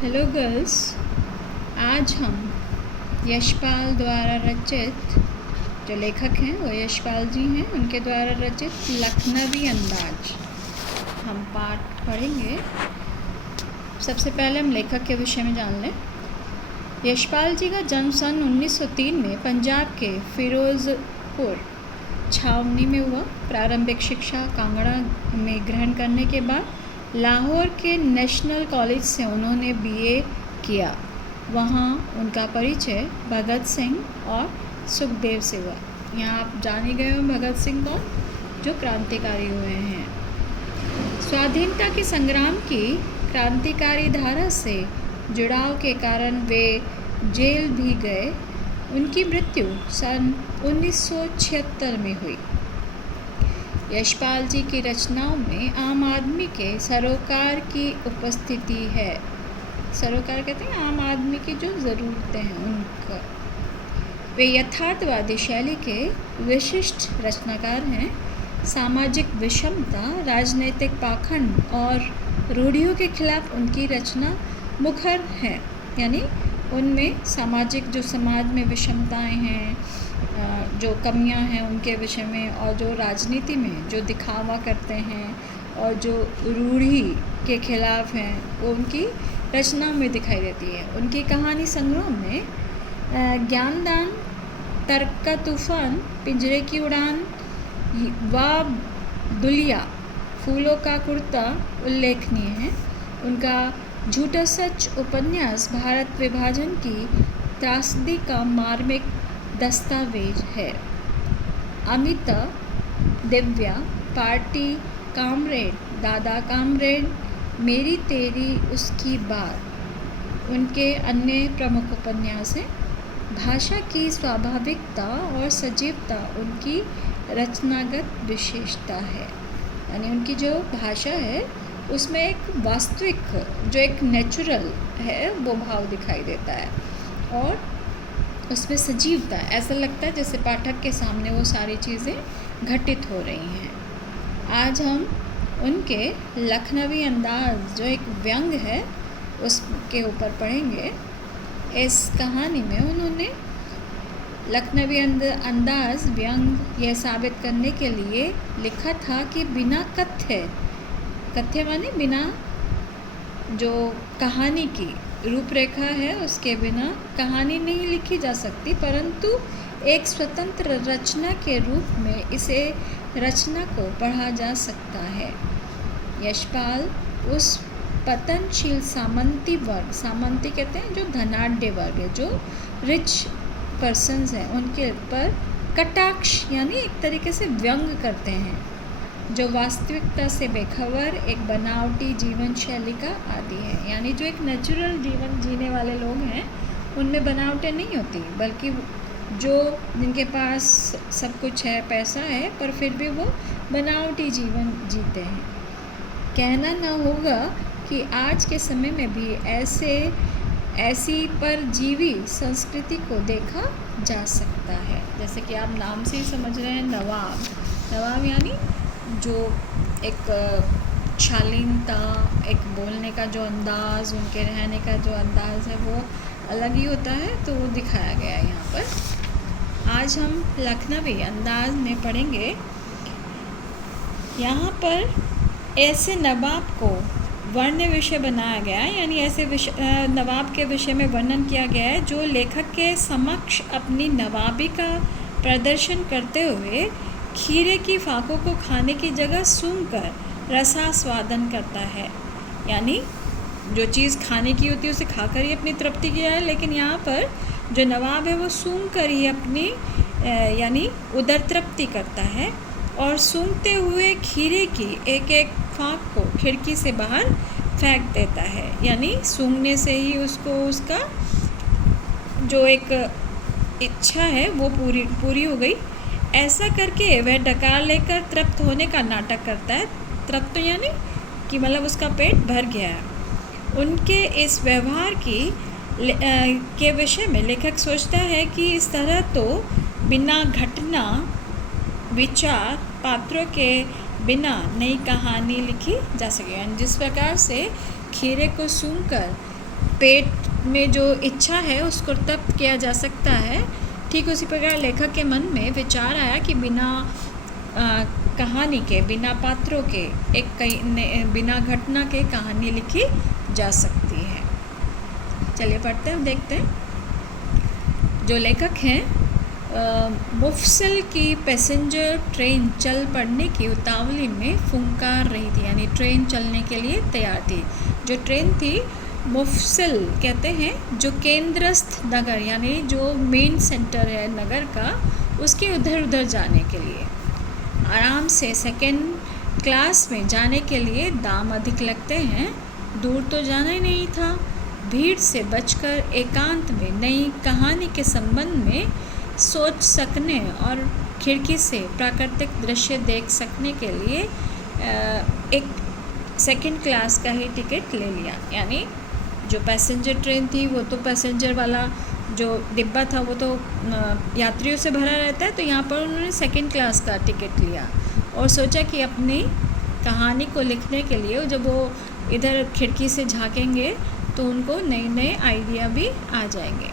Hello girls. आज हम यशपाल द्वारा रचित, जो लेखक हैं वो यशपाल जी हैं, उनके द्वारा रचित लखनवी अंदाज हम पाठ पढ़ेंगे। सबसे पहले हम लेखक के विषय में जान लें। यशपाल जी का जन्म सन 1903 में पंजाब के फिरोज़पुर छावनी में हुआ। प्रारंभिक शिक्षा कांगड़ा में ग्रहण करने के बाद लाहौर के नेशनल कॉलेज से उन्होंने बीए किया। वहाँ उनका परिचय भगत सिंह और सुखदेव से हुआ। यहाँ आप जान ही गए हो भगत सिंह कौन, जो क्रांतिकारी हुए हैं। स्वाधीनता के संग्राम की क्रांतिकारी धारा से जुड़ाव के कारण वे जेल भी गए। उनकी मृत्यु सन 1976 में हुई। यशपाल जी की रचनाओं में आम आदमी के सरोकार की उपस्थिति है। सरोकार कहते हैं आम आदमी की जो ज़रूरतें हैं उनका। वे यथार्थवादी शैली के विशिष्ट रचनाकार हैं। सामाजिक विषमता, राजनीतिक पाखंड और रूढ़ियों के खिलाफ उनकी रचना मुखर है। यानी उनमें सामाजिक जो समाज में विषमताएं हैं, जो कमियां हैं उनके विषय में, और जो राजनीति में जो दिखावा करते हैं और जो रूढ़ी के खिलाफ हैं वो उनकी रचना में दिखाई देती है। उनकी कहानी संग्रह में ज्ञानदान, तर्क का तूफान, पिंजरे की उड़ान, वाह दुलिया, फूलों का कुर्ता उल्लेखनीय है। उनका झूठा सच उपन्यास भारत विभाजन की त्रासदी का मार्मिक दस्तावेज है। अमिता, दिव्या, पार्टी, कामरेड, दादा कामरेड, मेरी तेरी उसकी बात उनके अन्य प्रमुख उपन्यास हैं। भाषा की स्वाभाविकता और सजीवता उनकी रचनागत विशेषता है। यानी उनकी जो भाषा है उसमें एक वास्तविक, जो एक नेचुरल है, वो भाव दिखाई देता है और उसमें सजीवता, ऐसा लगता है जैसे पाठक के सामने वो सारी चीज़ें घटित हो रही हैं। आज हम उनके लखनवी अंदाज, जो एक व्यंग है, उसके ऊपर पढ़ेंगे। इस कहानी में उन्होंने लखनवी अंदाज व्यंग यह साबित करने के लिए लिखा था कि बिना कथ्य माने बिना जो कहानी की रूपरेखा है उसके बिना कहानी नहीं लिखी जा सकती, परंतु एक स्वतंत्र रचना के रूप में इसे रचना को पढ़ा जा सकता है। यशपाल उस पतनशील सामंती वर्ग, सामंती कहते हैं जो धनाढ्य वर्ग है, जो रिच पर्सन्स हैं, उनके ऊपर कटाक्ष यानी एक तरीके से व्यंग करते हैं, जो वास्तविकता से बेखबर, एक बनावटी जीवन शैली का आदी है। यानी जो एक नेचुरल जीवन जीने वाले लोग हैं उनमें बनावटें नहीं होती, बल्कि जो जिनके पास सब कुछ है, पैसा है, पर फिर भी वो बनावटी जीवन जीते हैं। कहना न होगा कि आज के समय में भी ऐसी परजीवी संस्कृति को देखा जा सकता है। जैसे कि आप नाम से ही समझ रहे हैं, नवाब यानी जो एक शालीनता, एक बोलने का जो अंदाज़, उनके रहने का जो अंदाज़ है वो अलग ही होता है, तो वो दिखाया गया है यहाँ पर। आज हम लखनवी अंदाज में पढ़ेंगे। यहाँ पर ऐसे नवाब को वर्ण्य विषय बनाया गया है, यानी ऐसे नवाब के विषय में वर्णन किया गया है जो लेखक के समक्ष अपनी नवाबी का प्रदर्शन करते हुए खीरे की फाकों को खाने की जगह सूंघकर रसास्वादन करता है। यानी जो चीज़ खाने की होती है उसे खाकर ही अपनी तृप्ति किया है, लेकिन यहाँ पर जो नवाब है वो सूंघकर ही अपनी यानी उदर तृप्ति करता है और सूंघते हुए खीरे की एक एक फाक को खिड़की से बाहर फेंक देता है। यानी सूंघने से ही उसको उसका जो एक इच्छा है वो पूरी हो गई। ऐसा करके वह डकार लेकर तृप्त होने का नाटक करता है। तृप्त यानी कि मतलब उसका पेट भर गया है। उनके इस व्यवहार के विषय में लेखक सोचता है कि इस तरह तो बिना घटना, विचार, पात्रों के बिना नई कहानी लिखी जा सके। जिस प्रकार से खीरे को सूंघकर पेट में जो इच्छा है उसको तृप्त किया जा सकता है, ठीक उसी प्रकार लेखक के मन में विचार आया कि बिना कहानी के, बिना पात्रों के, बिना घटना के कहानी लिखी जा सकती है। चलिए पढ़ते हैं, देखते हैं। जो लेखक हैं, मुफस्सिल की पैसेंजर ट्रेन चल पड़ने की उतावली में फुंकार रही थी, यानी ट्रेन चलने के लिए तैयार थी। जो ट्रेन थी, मुफस्सिल कहते हैं जो केंद्रस्थ नगर, यानी जो मेन सेंटर है नगर का, उसके उधर उधर जाने के लिए। आराम से सेकंड क्लास में जाने के लिए दाम अधिक लगते हैं। दूर तो जाना ही नहीं था। भीड़ से बचकर एकांत में नई कहानी के संबंध में सोच सकने और खिड़की से प्राकृतिक दृश्य देख सकने के लिए एक सेकंड क्लास का ही टिकट ले लिया। यानी जो पैसेंजर ट्रेन थी वो तो पैसेंजर वाला जो डिब्बा था वो तो यात्रियों से भरा रहता है, तो यहाँ पर उन्होंने सेकंड क्लास का टिकट लिया और सोचा कि अपनी कहानी को लिखने के लिए जब वो इधर खिड़की से झांकेंगे तो उनको नए नए आइडिया भी आ जाएंगे।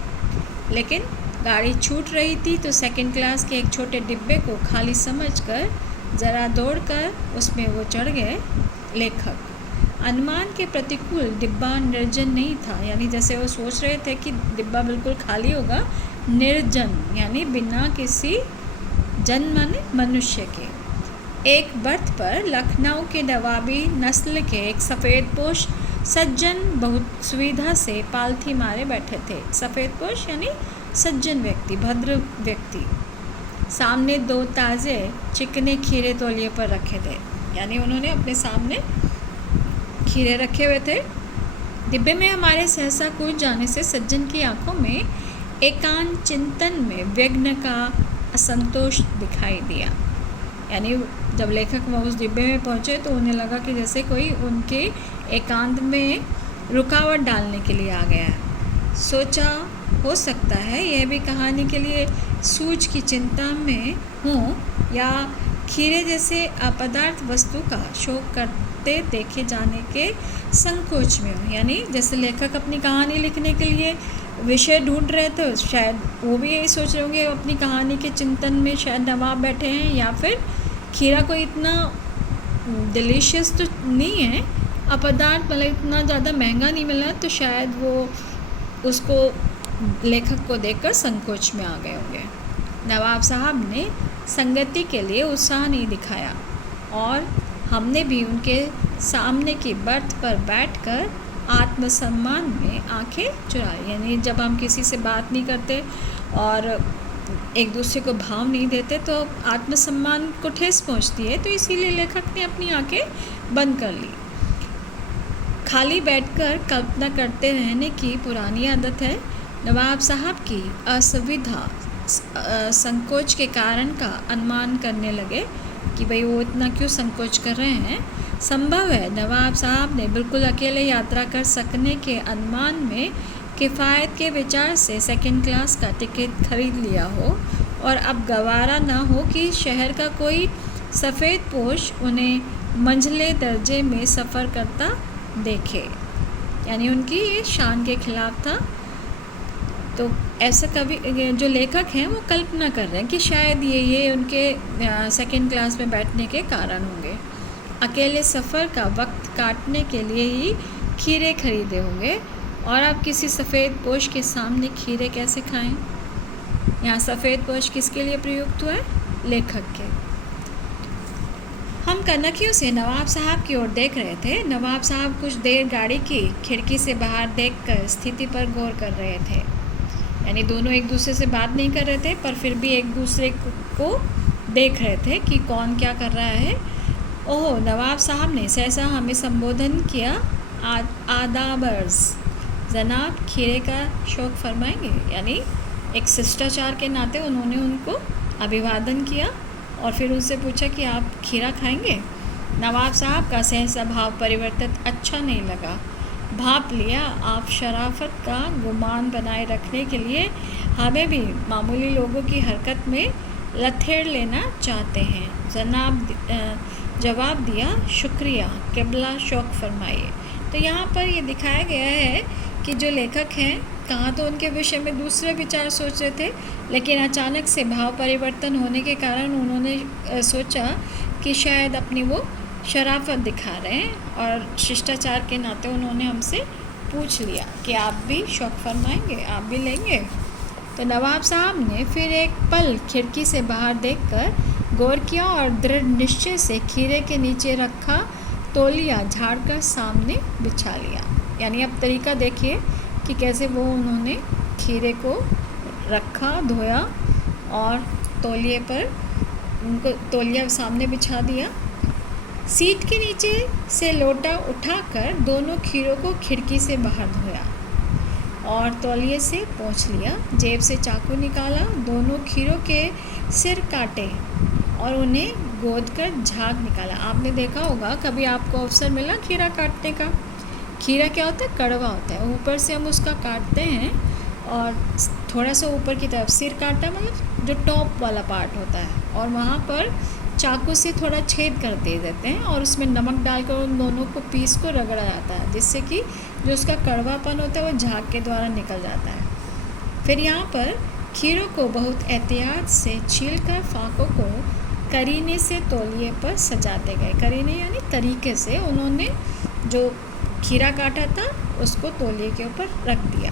लेकिन गाड़ी छूट रही थी तो सेकंड क्लास के एक छोटे डिब्बे को खाली समझकर ज़रा दौड़कर उसमें वो चढ़ गए लेखक। अनुमान के प्रतिकूल डिब्बा निर्जन नहीं था, यानी जैसे वो सोच रहे थे कि डिब्बा बिल्कुल खाली होगा, निर्जन यानी बिना किसी जन माने मनुष्य के। एक बर्थ पर लखनऊ के नवाबी नस्ल के एक सफ़ेदपोश सज्जन बहुत सुविधा से पालथी मारे बैठे थे। सफ़ेदपोश यानी सज्जन व्यक्ति, भद्र व्यक्ति। सामने 2 ताज़े चिकने खीरे तौलिए पर रखे थे, यानी उन्होंने अपने सामने खीरे रखे हुए थे। डिब्बे में हमारे सहसा कूद जाने से सज्जन की आंखों में एकांत चिंतन में व्यग्न का असंतोष दिखाई दिया। यानी जब लेखक वह उस डिब्बे में पहुंचे तो उन्हें लगा कि जैसे कोई उनके एकांत में रुकावट डालने के लिए आ गया है। सोचा हो सकता है यह भी कहानी के लिए सूझ की चिंता में हूँ या खीरे जैसे अपदार्थ वस्तु का शौक करते देखे जाने के संकोच में हूँ। यानी जैसे लेखक अपनी कहानी लिखने के लिए विषय ढूंढ रहे थे, शायद वो भी यही सोच रहे होंगे अपनी कहानी के चिंतन में शायद नवाब बैठे हैं, या फिर खीरा कोई इतना डिलीशियस तो नहीं है, अपदार्थ मतलब इतना ज़्यादा महंगा नहीं मिला, तो शायद वो उसको लेखक को देखकर संकोच में आ गए होंगे। नवाब साहब ने संगति के लिए उत्साह नहीं दिखाया और हमने भी उनके सामने की बर्थ पर बैठकर आत्मसम्मान में आंखें चुराई। यानी जब हम किसी से बात नहीं करते और एक दूसरे को भाव नहीं देते तो आत्मसम्मान को ठेस पहुंचती है, तो इसीलिए लेखक ने अपनी आंखें बंद कर ली। खाली बैठकर कल्पना करते रहने की पुरानी आदत है। नवाब साहब की असुविधा संकोच के कारण का अनुमान करने लगे कि भाई वो इतना क्यों संकोच कर रहे हैं। संभव है नवाब साहब ने बिल्कुल अकेले यात्रा कर सकने के अनुमान में किफ़ायत के विचार से सेकंड क्लास का टिकट खरीद लिया हो और अब गवारा ना हो कि शहर का कोई सफ़ेदपोश उन्हें मंझले दर्जे में सफ़र करता देखे। यानी उनकी ये शान के खिलाफ था। तो ऐसा कभी जो लेखक हैं वो कल्पना कर रहे हैं कि शायद ये उनके सेकंड क्लास में बैठने के कारण होंगे। अकेले सफ़र का वक्त काटने के लिए ही खीरे खरीदे होंगे और अब किसी सफ़ेदपोश के सामने खीरे कैसे खाएं। यहाँ सफ़ेदपोश किसके लिए प्रयुक्त हुआ है? लेखक के। हम कनखियों से नवाब साहब की ओर देख रहे थे। नवाब साहब कुछ देर गाड़ी की खिड़की से बाहर देखकर स्थिति पर गौर कर रहे थे। यानी दोनों एक दूसरे से बात नहीं कर रहे थे पर फिर भी एक दूसरे को देख रहे थे कि कौन क्या कर रहा है। ओह, नवाब साहब ने सहसा हमें संबोधन किया। आदाबर्स जनाब, खीरे का शौक़ फरमाएंगे। यानी एक शिष्टाचार के नाते उन्होंने उनको अभिवादन किया और फिर उनसे पूछा कि आप खीरा खाएंगे। नवाब साहब का सहसा भाव परिवर्तित अच्छा नहीं लगा। भाप लिया, आप शराफत का गुमान बनाए रखने के लिए हमें भी मामूली लोगों की हरकत में लथेड़ लेना चाहते हैं। जवाब दिया, शुक्रिया, क़िबला शौक़ फरमाइए। तो यहाँ पर ये दिखाया गया है कि जो लेखक हैं कहाँ तो उनके विषय में दूसरे विचार सोच रहे थे, लेकिन अचानक से भाव परिवर्तन होने के कारण उन्होंने सोचा कि शायद अपनी वो शराफत दिखा रहे हैं, और शिष्टाचार के नाते उन्होंने हमसे पूछ लिया कि आप भी शौक़ फरमाएंगे, आप भी लेंगे। तो नवाब साहब ने फिर एक पल खिड़की से बाहर देखकर गौर किया और दृढ़ निश्चय से खीरे के नीचे रखा तौलिया झाड़कर सामने बिछा लिया। यानी अब तरीका देखिए कि कैसे वो उन्होंने खीरे को रखा, धोया और तौलिए पर उनको तौलिया सामने बिछा दिया। सीट के नीचे से लोटा उठाकर दोनों खीरों को खिड़की से बाहर धोया और तौलिए से पोंछ लिया। जेब से चाकू निकाला, दोनों खीरों के सिर काटे और उन्हें गोद कर झाग निकाला। आपने देखा होगा, कभी आपको अवसर मिला खीरा काटने का? खीरा क्या होता है? कड़वा होता है। ऊपर से हम उसका काटते हैं और थोड़ा सा ऊपर की तरफ सिर काटा, मतलब जो टॉप वाला पार्ट होता है, और वहाँ पर चाकू से थोड़ा छेद कर दे देते हैं और उसमें नमक डालकर उन दोनों को पीस को रगड़ा जाता है, जिससे कि जो उसका कड़वापन होता है वो झाग के द्वारा निकल जाता है। फिर यहाँ पर खीरों को बहुत एहतियात से छीलकर फाकों को करीने से तौलिए पर सजाते गए। करीने यानी तरीके से उन्होंने जो खीरा काटा था उसको तौलिए के ऊपर रख दिया।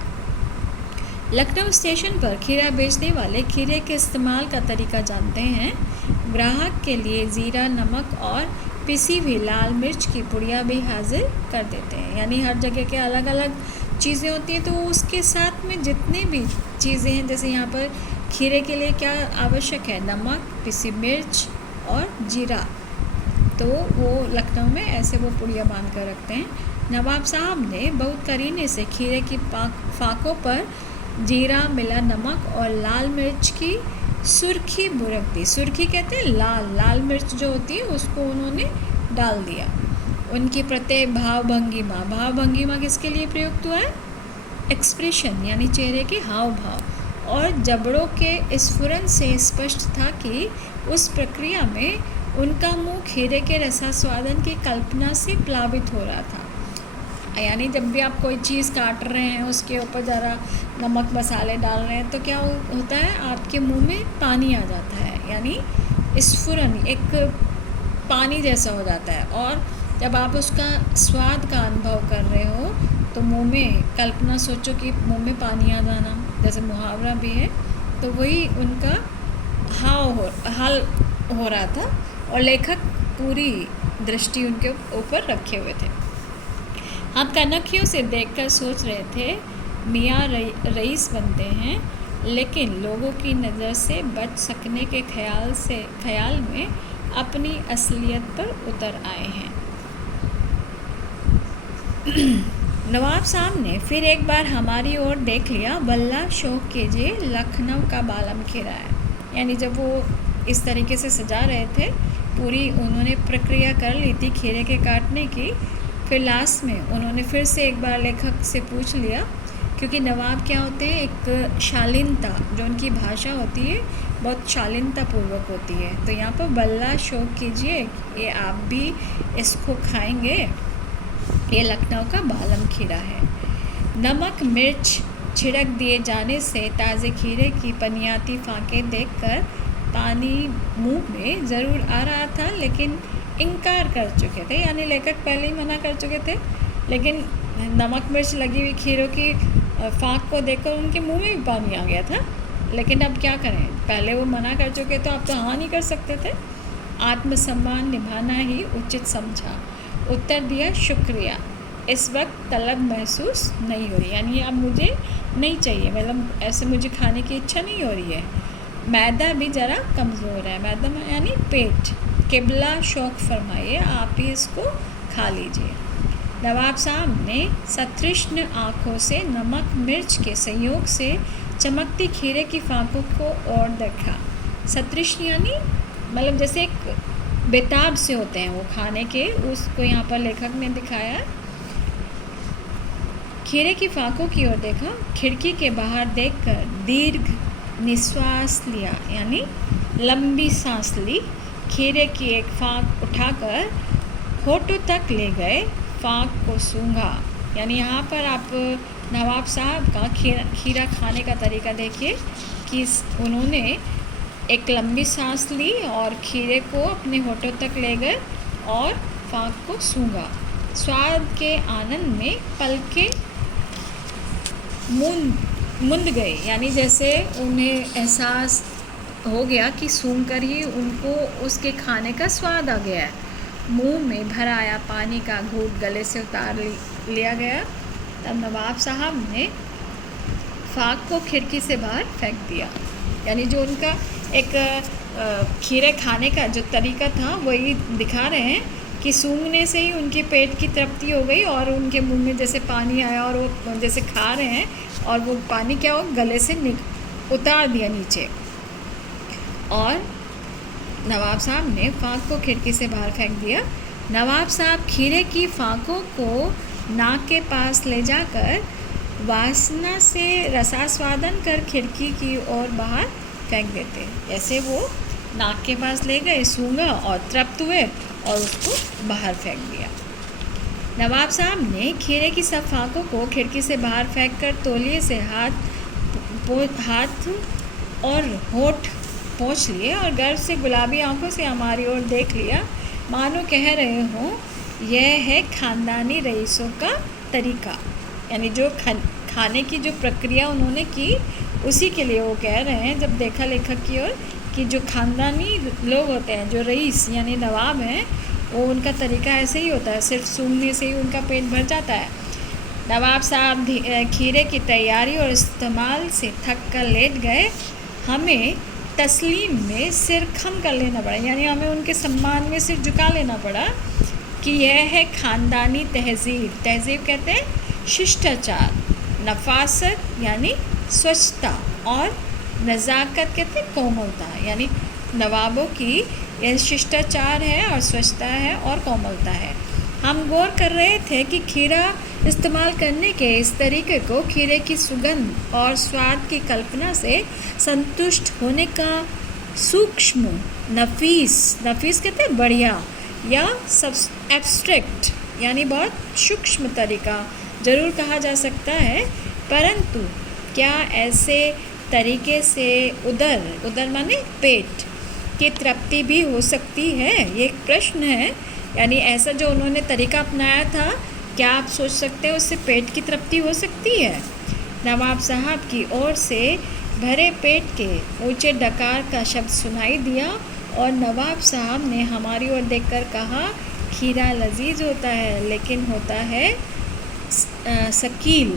लखनऊ स्टेशन पर खीरा बेचने वाले खीरे के इस्तेमाल का तरीका जानते हैं। ग्राहक के लिए ज़ीरा, नमक और पिसी हुई लाल मिर्च की पुड़िया भी हाजिर कर देते हैं। यानी हर जगह के अलग अलग चीज़ें होती हैं, तो उसके साथ में जितनी भी चीज़ें हैं, जैसे यहाँ पर खीरे के लिए क्या आवश्यक है? नमक, पिसी मिर्च और जीरा। तो वो लखनऊ में ऐसे वो पुड़िया बांध कर रखते हैं। नवाब साहब ने बहुत करीने से खीरे की फाकों पर जीरा मिला नमक और लाल मिर्च की सुर्खी बुरक दी। सुर्खी कहते हैं लाल मिर्च जो होती है, उसको उन्होंने डाल दिया। उनकी प्रत्येक भाव भंगिमा किसके लिए प्रयुक्त हुआ है? एक्सप्रेशन यानी चेहरे के हाव भाव और जबड़ों के स्फुरन से स्पष्ट था कि उस प्रक्रिया में उनका मुंह खीरे के रसास्वादन की कल्पना से प्लावित हो रहा था। यानी जब भी आप कोई चीज़ काट रहे हैं, उसके ऊपर ज़रा नमक मसाले डाल रहे हैं, तो क्या होता है? आपके मुंह में पानी आ जाता है, यानी स्फुरन एक पानी जैसा हो जाता है। और जब आप उसका स्वाद का अनुभव कर रहे हो तो मुंह में कल्पना सोचो कि मुंह में पानी आ जाना, जैसे मुहावरा भी है, तो वही उनका हाल हो रहा था और लेखक पूरी दृष्टि उनके ऊपर रखे हुए थे। हम कनखियों से देखकर सोच रहे थे मियाँ रईस बनते हैं, लेकिन लोगों की नज़र से बच सकने के ख्याल में अपनी असलियत पर उतर आए हैं। नवाब साहब ने फिर एक बार हमारी ओर देख लिया। वल्ला शौक़ कीजिए, लखनऊ का बालम खीरा है। यानी जब वो इस तरीके से सजा रहे थे, पूरी उन्होंने प्रक्रिया कर ली थी खीरे के काटने की। फिर लास्ट में उन्होंने फिर से एक बार लेखक से पूछ लिया, क्योंकि नवाब क्या होते हैं, एक शालीनता, जो उनकी भाषा होती है बहुत शालीनता पूर्वक होती है। तो यहाँ पर वल्ला शौक़ कीजिए, ये आप भी इसको खाएंगे, ये लखनऊ का बालम खीरा है। नमक मिर्च छिड़क दिए जाने से ताज़े खीरे की पनियाती फाँकें देखकर पानी मुंह में ज़रूर आ रहा था, लेकिन इनकार कर चुके थे। यानी लेखक पहले ही मना कर चुके थे, लेकिन नमक मिर्च लगी हुई खीरों की फाँक को देखकर उनके मुंह में भी पानी आ गया था। लेकिन अब क्या करें, पहले वो मना कर चुके तो अब तो हाँ नहीं कर सकते थे। आत्मसम्मान निभाना ही उचित समझा, उत्तर दिया शुक्रिया, इस वक्त तलब महसूस नहीं हो रही। यानी अब मुझे नहीं चाहिए, मतलब ऐसे मुझे खाने की इच्छा नहीं हो रही है। मैदा भी ज़रा कमज़ोर है, मैदा यानी पेट, किबला शौक़ फरमाइए, आप ही इसको खा लीजिए। नवाब साहब ने सतृष्ण आँखों से नमक मिर्च के संयोग से चमकती खीरे की फाँकों को और देखा। सतृष्ण यानी मतलब जैसे एक बेताब से होते हैं वो खाने के, उसको यहाँ पर लेखक ने दिखाया। खीरे की फाँकों की ओर देखा, खिड़की के बाहर देखकर दीर्घ निश्वास लिया, यानी लंबी सांस ली। खीरे की एक फाँक उठाकर होठों तक ले गए, फाँक को सूंघा। यानी यहाँ पर आप नवाब साहब का खीरा खाने का तरीका देखिए कि उन्होंने एक लंबी सांस ली और खीरे को अपने होठों तक ले गए और फाक को सूंघा। स्वाद के आनंद में पलके मुंद गए, यानी जैसे उन्हें एहसास हो गया कि सूंघ कर ही उनको उसके खाने का स्वाद आ गया है। मुंह में भर आया पानी का घूंट गले से उतार लिया गया। तब नवाब साहब ने फाक को खिड़की से बाहर फेंक दिया। यानी जो उनका एक खीरे खाने का जो तरीका था वही दिखा रहे हैं कि सूंघने से ही उनके पेट की तृप्ति हो गई और उनके मुंह में जैसे पानी आया और वो जैसे खा रहे हैं और वो पानी क्या हो गले से उतार दिया नीचे। और नवाब साहब ने फाक को खिड़की से बाहर फेंक दिया। नवाब साहब खीरे की फाकों को नाक के पास ले जाकर वासना से रसास्वादन कर खिड़की की ओर बाहर फेंक देते। ऐसे वो नाक के पास ले गए, सूंघा और तृप्त हुए और उसको बाहर फेंक दिया। नवाब साहब ने खीरे की सब फाकों को खिड़की से बाहर फेंक कर तौलिए से हाथ और होठ पोंछ लिए और गर्व से गुलाबी आंखों से हमारी ओर देख लिया, मानो कह रहे हों यह है ख़ानदानी रईसों का तरीका। यानी जो खाने की जो प्रक्रिया उन्होंने की उसी के लिए वो कह रहे हैं। जब देखा लेखक की ओर कि जो ख़ानदानी लोग होते हैं, जो रईस यानी नवाब हैं, वो उनका तरीका ऐसे ही होता है, सिर्फ सूंघने से ही उनका पेट भर जाता है। नवाब साहब खीरे की तैयारी और इस्तेमाल से थक कर लेट गए। हमें तस्लीम में सिर खम कर लेना पड़ा, यानी हमें उनके सम्मान में सिर झुका लेना पड़ा कि यह है ख़ानदानी तहज़ीब। तहज़ीब कहते हैं शिष्टाचार, नफासत यानी स्वच्छता और नज़ाकत कहते हैं कोमलता। यानी नवाबों की यह शिष्टाचार है और स्वच्छता है और कोमलता है। हम गौर कर रहे थे कि खीरा इस्तेमाल करने के इस तरीके को खीरे की सुगंध और स्वाद की कल्पना से संतुष्ट होने का सूक्ष्म, नफीस कहते हैं बढ़िया, या सब एब्स्ट्रैक्ट यानी बहुत सूक्ष्म तरीका ज़रूर कहा जा सकता है। परंतु क्या ऐसे तरीके से उदर माने पेट की तृप्ति भी हो सकती है? ये एक प्रश्न है। यानी ऐसा जो उन्होंने तरीका अपनाया था, क्या आप सोच सकते हैं उससे पेट की तृप्ति हो सकती है? नवाब साहब की ओर से भरे पेट के ऊंचे डकार का शब्द सुनाई दिया और नवाब साहब ने हमारी ओर देखकर कहा, खीरा लजीज होता है लेकिन होता है शकील,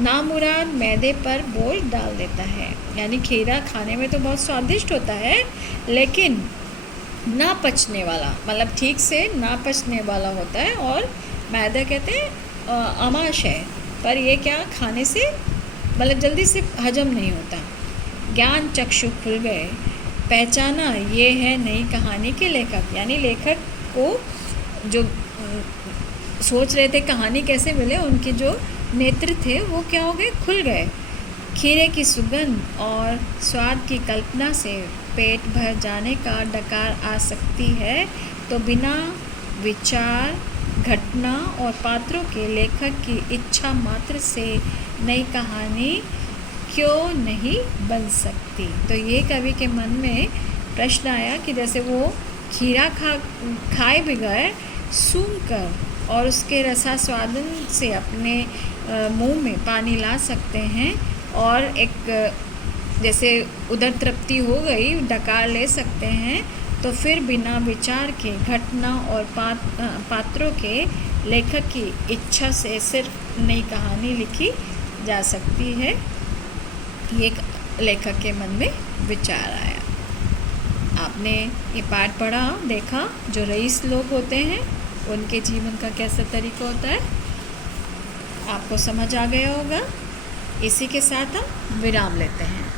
नामुराद मैदे पर बोझ डाल देता है। यानी खीरा खाने में तो बहुत स्वादिष्ट होता है लेकिन ना पचने वाला, मतलब ठीक से ना पचने वाला होता है। और मैदा कहते हैं आमाश है, पर ये क्या खाने से मतलब जल्दी से हजम नहीं होता। ज्ञान चक्षु खुल गए, पहचाना ये है नई कहानी के लेखक। यानी लेखक को जो सोच रहे थे कहानी कैसे मिले, उनके जो नेत्र थे वो क्या हो गए, खुल गए। खीरे की सुगंध और स्वाद की कल्पना से पेट भर जाने का डकार आ सकती है, तो बिना विचार, घटना और पात्रों के लेखक की इच्छा मात्र से नई कहानी क्यों नहीं बन सकती? तो ये कवि के मन में प्रश्न आया कि जैसे वो खीरा खाए बगैर सूंघ कर और उसके रसास्वादन से अपने मुंह में पानी ला सकते हैं और एक जैसे उधर तृप्ति हो गई, डकार ले सकते हैं, तो फिर बिना विचार के, घटना और पात्रों के लेखक की इच्छा से सिर्फ नई कहानी लिखी जा सकती है। ये लेखक के मन में विचार आया। आपने ये पाठ पढ़ा, देखा जो रईस लोग होते हैं उनके जीवन का कैसा तरीका होता है, आपको समझ आ गया होगा। इसी के साथ हम विराम लेते हैं।